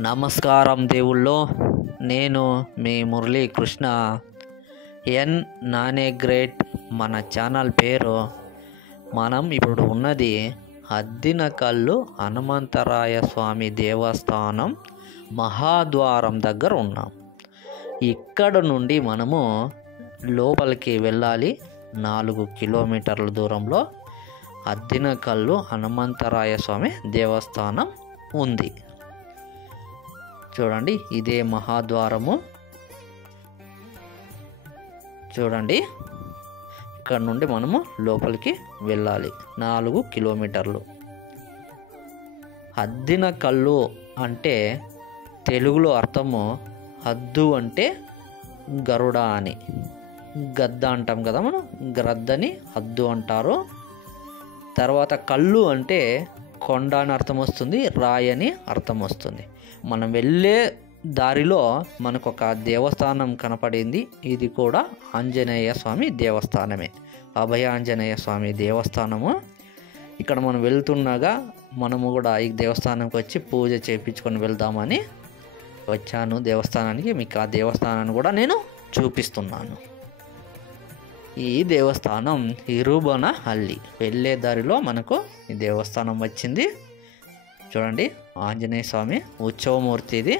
నమస్కారం దేవుళ్ళో, నేను మీ మురళీకృష్ణ. ఎన్ నానే గ్రేట్ మన ఛానల్ పేరు. మనం ఇప్పుడు ఉన్నది అద్దినకల్లు హనుమంతరాయ స్వామి దేవస్థానం మహాద్వారం దగ్గర ఉన్నాం. ఇక్కడ నుండి మనము లోపలికి వెళ్ళాలి. 4 కిలోమీటర్ల దూరంలో అద్దినకల్లు హనుమంతరాయ స్వామి దేవస్థానం ఉంది. చూడండి, ఇదే మహాద్వారము. చూడండి, ఇక్కడ నుండి మనము లోపలికి వెళ్ళాలి 4 కిలోమీటర్లు. అద్దినకల్లు అంటే తెలుగులో అర్థము హద్దు అంటే గరుడ అని, గద్ద అంటాం కదా మనం, గ్రద్దని హద్దు అంటారు. తర్వాత కల్లు అంటే కొండ అని అర్థం వస్తుంది, రాయి అని అర్థం వస్తుంది. మనం వెళ్ళే దారిలో మనకు ఒక దేవస్థానం కనపడింది. ఇది కూడా ఆంజనేయ స్వామి దేవస్థానమే, అభయ ఆంజనేయ స్వామి దేవస్థానము. ఇక్కడ మనం వెళ్తుండగా మనము కూడా ఈ దేవస్థానంకి వచ్చి పూజ చేయించుకొని వెళ్దామని వచ్చాను దేవస్థానానికి. మీకు ఆ దేవస్థానాన్ని కూడా నేను చూపిస్తున్నాను. ఈ దేవస్థానం ఇరుబనహల్లి వెళ్ళే దారిలో మనకు ఈ దేవస్థానం వచ్చింది. చూడండి, ఆంజనేయ స్వామి ఉత్సవమూర్తి ఇది.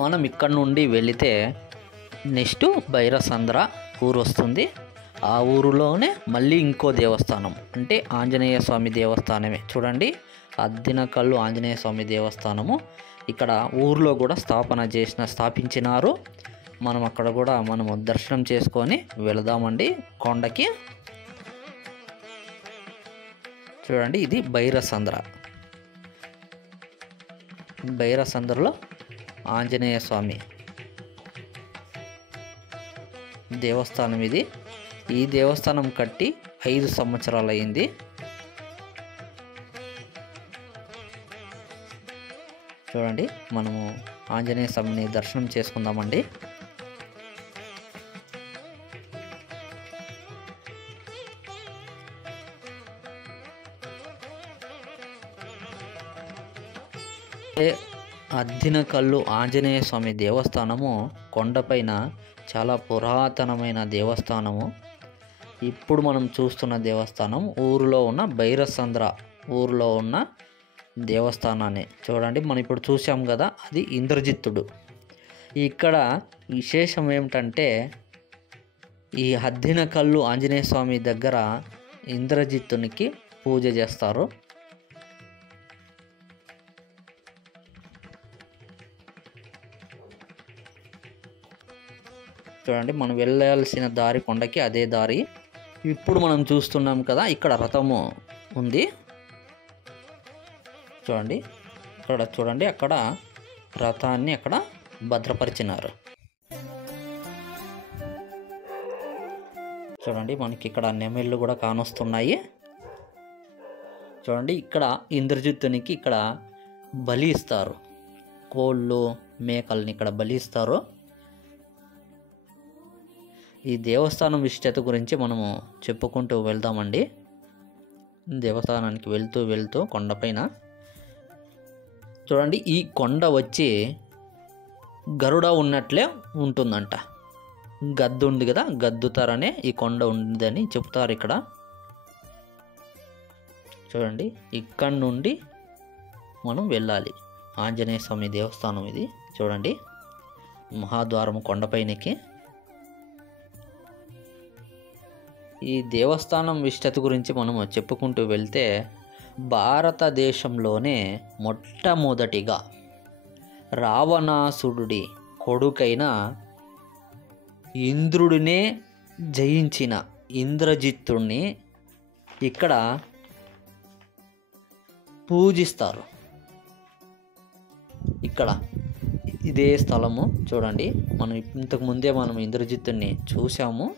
మనం ఇక్కడ నుండి వెళితే నెక్స్ట్ భైరసంద్ర ఊరు వస్తుంది. ఆ ఊరిలోనే మళ్ళీ ఇంకో దేవస్థానం అంటే ఆంజనేయ స్వామి దేవస్థానమే. చూడండి, అద్దినకల్లు ఆంజనేయ స్వామి దేవస్థానము. ఇక్కడ ఊర్లో కూడా స్థాపించినారు. మనం అక్కడ కూడా మనము దర్శనం చేసుకొని వెళదామండి కొండకి. చూడండి, ఇది భైరసంద్ర. భైరసంద్రలో ఆంజనేయ స్వామి దేవస్థానం ఇది. ఈ దేవస్థానం కట్టి 5 సంవత్సరాలు అయింది. చూడండి, మనము ఆంజనేయ స్వామిని దర్శనం చేసుకుందామండి. అద్దినకల్లు ఆంజనేయ స్వామి దేవస్థానము కొండపైన చాలా పురాతనమైన దేవస్థానము. ఇప్పుడు మనం చూస్తున్న దేవస్థానం ఊరిలో ఉన్న భైరసంద్ర ఊరిలో ఉన్న దేవస్థానాన్ని. చూడండి, మనం ఇప్పుడు చూసాం కదా, అది ఇంద్రజిత్తుడు. ఇక్కడ విశేషం ఏమిటంటే ఈ అద్దినకల్లు ఆంజనేయ స్వామి దగ్గర ఇంద్రజిత్తునికి పూజ చేస్తారు. చూడండి, మనం వెళ్ళాల్సిన దారి కొండకి అదే దారి. ఇప్పుడు మనం చూస్తున్నాం కదా, ఇక్కడ రథము ఉంది. చూడండి, చూడండి అక్కడ రథాన్ని అక్కడ భద్రపరిచినారు. చూడండి, మనకి ఇక్కడ నెమళ్ళు కూడా కానొస్తున్నాయి. చూడండి, ఇక్కడ ఇంద్రజిత్తునికి ఇక్కడ బలి ఇస్తారు. కోళ్ళు మేకల్ని ఇక్కడ బలి ఇస్తారు. ఈ దేవస్థానం విశిష్టత గురించి మనము చెప్పుకుంటూ వెళ్దామండి. దేవస్థానానికి వెళ్తూ కొండపైన చూడండి, ఈ కొండ వచ్చి గరుడ ఉన్నట్లే ఉంటుందంట. గద్దు ఉంది కదా, గద్దుతారనే ఈ కొండ ఉందని చెప్తారు ఇక్కడ. చూడండి, ఇక్కడ నుండి మనం వెళ్ళాలి. ఆంజనేయ స్వామి దేవస్థానం ఇది. చూడండి, మహాద్వారం కొండపైనకి. ఈ దేవస్థానం విశిష్టత గురించి మనము చెప్పుకుంటూ వెళ్తే భారతదేశంలోనే మొట్టమొదటిగా రావణాసురుడి కొడుకైన ఇంద్రుడినే జయించిన ఇంద్రజిత్తుడిని ఇక్కడ పూజిస్తారు. ఇక్కడ ఇదే స్థలము. చూడండి, మనం ఇంతకుముందే మనం ఇంద్రజిత్తుడిని చూసాము.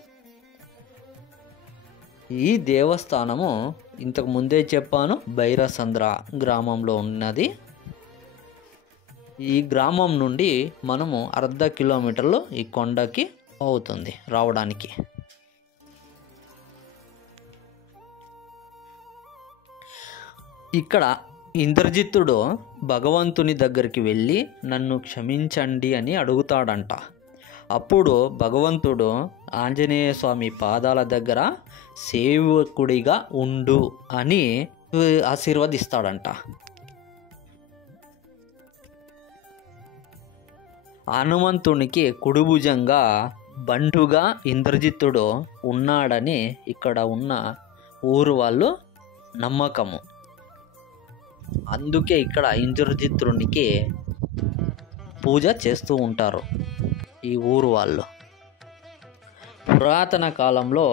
ఈ దేవస్థానము ఇంతకు ముందే చెప్పాను, భైరసంద్ర గ్రామంలో ఉన్నది. ఈ గ్రామం నుండి మనము 1/2 కిలోమీటర్లు ఈ కొండకి అవుతుంది రావడానికి. ఇక్కడ ఇంద్రజిత్తుడు భగవంతుని దగ్గరికి వెళ్ళి నన్ను క్షమించండి అని అడుగుతాడంట. అప్పుడు భగవంతుడు ఆంజనేయ స్వామి పాదాల దగ్గర సేవకుడిగా ఉండు అని ఆశీర్వదిస్తాడంట. హనుమంతునికి కుడిభుజంగా బంటుగా ఇంద్రజిత్తుడు ఉన్నాడని ఇక్కడ ఉన్న ఊరు వాళ్ళు నమ్మకము. అందుకే ఇక్కడ ఇంద్రజిత్తునికి పూజ చేస్తూ ఉంటారు ఈ ఊరు వాళ్ళు. పురాతన కాలంలో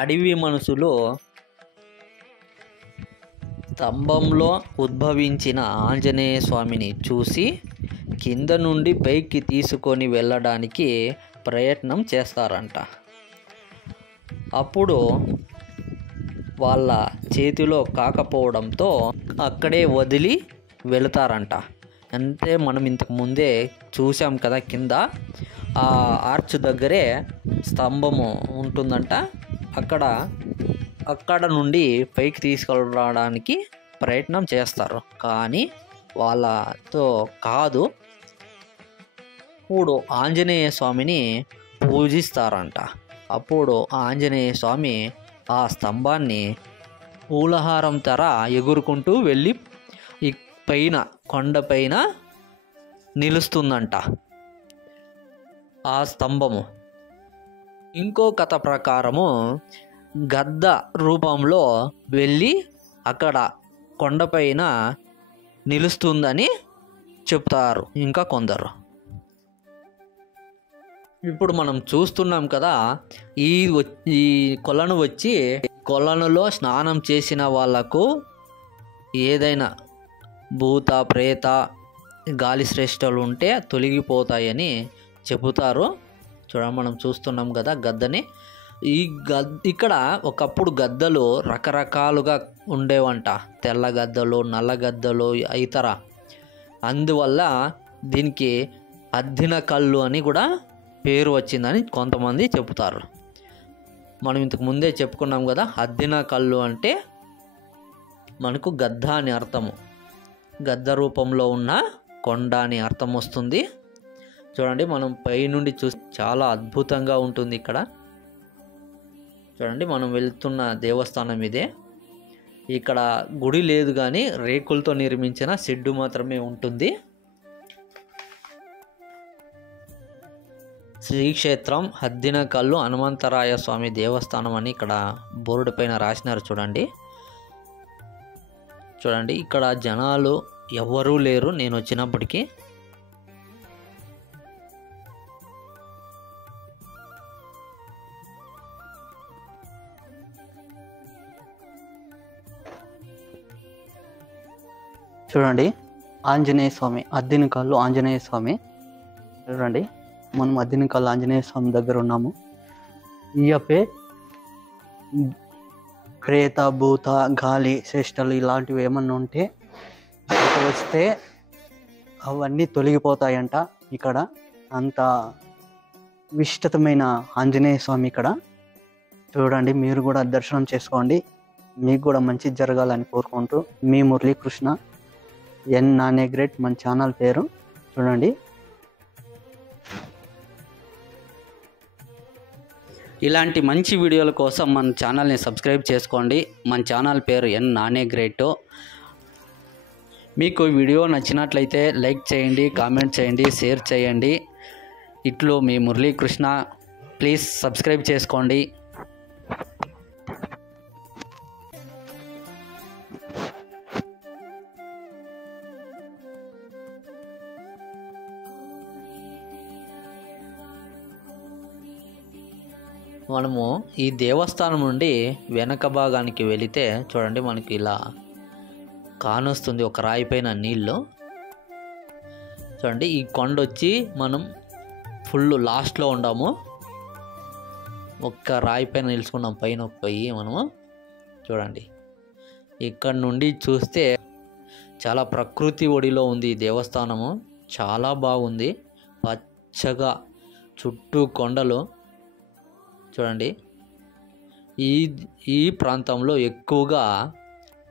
అడవి మనుషులు స్తంభంలో ఉద్భవించిన ఆంజనేయ స్వామిని చూసి కింద నుండి పైకి తీసుకొని వెళ్ళడానికి ప్రయత్నం చేస్తారంట. అప్పుడు వాళ్ళ చేతిలో కాకపోవడంతో అక్కడే వదిలి వెళతారంట. అంటే మనం ఇంతకు ముందే చూసాం కదా, కింద ఆ ఆర్చ్ దగ్గరే స్తంభము ఉంటుందంట. అక్కడ నుండి పైకి తీసుకెళ్ళడానికి ప్రయత్నం చేస్తారు, కానీ వాళ్ళతో కాదు. అప్పుడు ఆంజనేయ స్వామిని పూజిస్తారంట. అప్పుడు ఆంజనేయ స్వామి ఆ స్తంభాన్ని పూలహారం తర ఎగురుకుంటూ వెళ్ళి ఈ పైన కొండపైన నిలుస్తుందంట ఆ స్తంభము. ఇంకో కథ ప్రకారము గద్ద రూపంలో వెళ్ళి అక్కడ కొండపైన నిలుస్తుందని చెప్తారు ఇంకా కొందరు. ఇప్పుడు మనం చూస్తున్నాం కదా, ఈ కొలను వచ్చి కొలనులో స్నానం చేసిన వాళ్లకు ఏదైనా భూత ప్రేత గాలి శ్రేష్టలు ఉంటే తొలగిపోతాయని చెబుతారు. మనం చూస్తున్నాం కదా గద్దని. ఇక్కడ ఒకప్పుడు గద్దలు రకరకాలుగా ఉండేవంట, తెల్ల గద్దలు, నల్ల గద్దలు, ఇతర. అందువల్ల దీనికి అద్దిన కళ్ళు అని కూడా పేరు వచ్చిందని కొంతమంది చెబుతారు. మనం ఇంతకు ముందే చెప్పుకున్నాం కదా, అద్దిన కళ్ళు అంటే మనకు గద్ద అని అర్థము. గద్ద రూపంలో ఉన్న కొండ అని అర్థం వస్తుంది. చూడండి, మనం పైనుండి చూసి చాలా అద్భుతంగా ఉంటుంది ఇక్కడ. చూడండి, మనం వెళ్తున్న దేవస్థానం ఇదే. ఇక్కడ గుడి లేదు, కానీ రేకులతో నిర్మించిన షెడ్డు మాత్రమే ఉంటుంది. శ్రీక్షేత్రం హద్దినకల్లు హనుమంతరాయ స్వామి దేవస్థానం అని ఇక్కడ బోర్డు పైన రాసినారు. చూడండి, ఇక్కడ జనాలు ఎవ్వరూ లేరు నేను వచ్చినప్పటికీ. చూడండి, ఆంజనేయ స్వామి, అద్దినకల్లు ఆంజనేయ స్వామి. చూడండి, మనం అద్దినకల్లు ఆంజనేయ స్వామి దగ్గర ఉన్నాము. ఈయపే ప్రేత భూత గాలి శ్రేష్టలు ఇలాంటివి ఏమన్నా ఉంటే వస్తే అవన్నీ తొలగిపోతాయంట. ఇక్కడ అంత విశిష్టమైన ఆంజనేయ స్వామి ఇక్కడ. చూడండి, మీరు కూడా దర్శనం చేసుకోండి. మీకు కూడా మంచి జరగాలని కోరుకుంటూ మీ మురళీకృష్ణ ఎన్ నానేగ్రేట్ మన ఛానల్ పేరు. చూడండి, ఇలాంటి మంచి వీడియోల కోసం మన ఛానల్ని సబ్స్క్రైబ్ చేసుకోండి. మన ఛానల్ పేరు ఎన్ నానేగ్రేట్. మీకు వీడియో నచ్చినట్లయితే లైక్ చేయండి, కామెంట్ చేయండి, షేర్ చేయండి. ఇట్లు మీ మురళీకృష్ణ. ప్లీజ్ సబ్స్క్రైబ్ చేసుకోండి. మనము ఈ దేవస్థానం నుండి వెనక భాగానికి వెళితే చూడండి, మనకి ఇలా కానొస్తుంది ఒక రాయి పైన నీళ్ళు. చూడండి, ఈ కొండ వచ్చి మనం ఫుల్ లాస్ట్లో ఉన్నాము. ఒక్క రాయి పైన నిలుచుకున్నాం, పైన పోయి మనము. చూడండి, ఇక్కడ నుండి చూస్తే చాలా ప్రకృతి ఒడిలో ఉంది ఈ దేవస్థానము. చాలా బాగుంది, పచ్చగా చుట్టూ కొండలు. చూడండి, ఈ ఈ ప్రాంతంలో ఎక్కువగా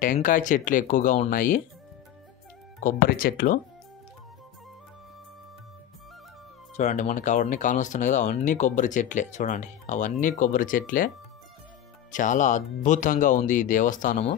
టెంకాయ చెట్లు ఎక్కువగా ఉన్నాయి, కొబ్బరి చెట్లు. చూడండి మనకు అవన్నీ కానొస్తున్నాయి కదా, అవన్నీ కొబ్బరి చెట్లే. చూడండి అవన్నీ కొబ్బరి చెట్లే. చాలా అద్భుతంగా ఉంది ఈ దేవస్థానము.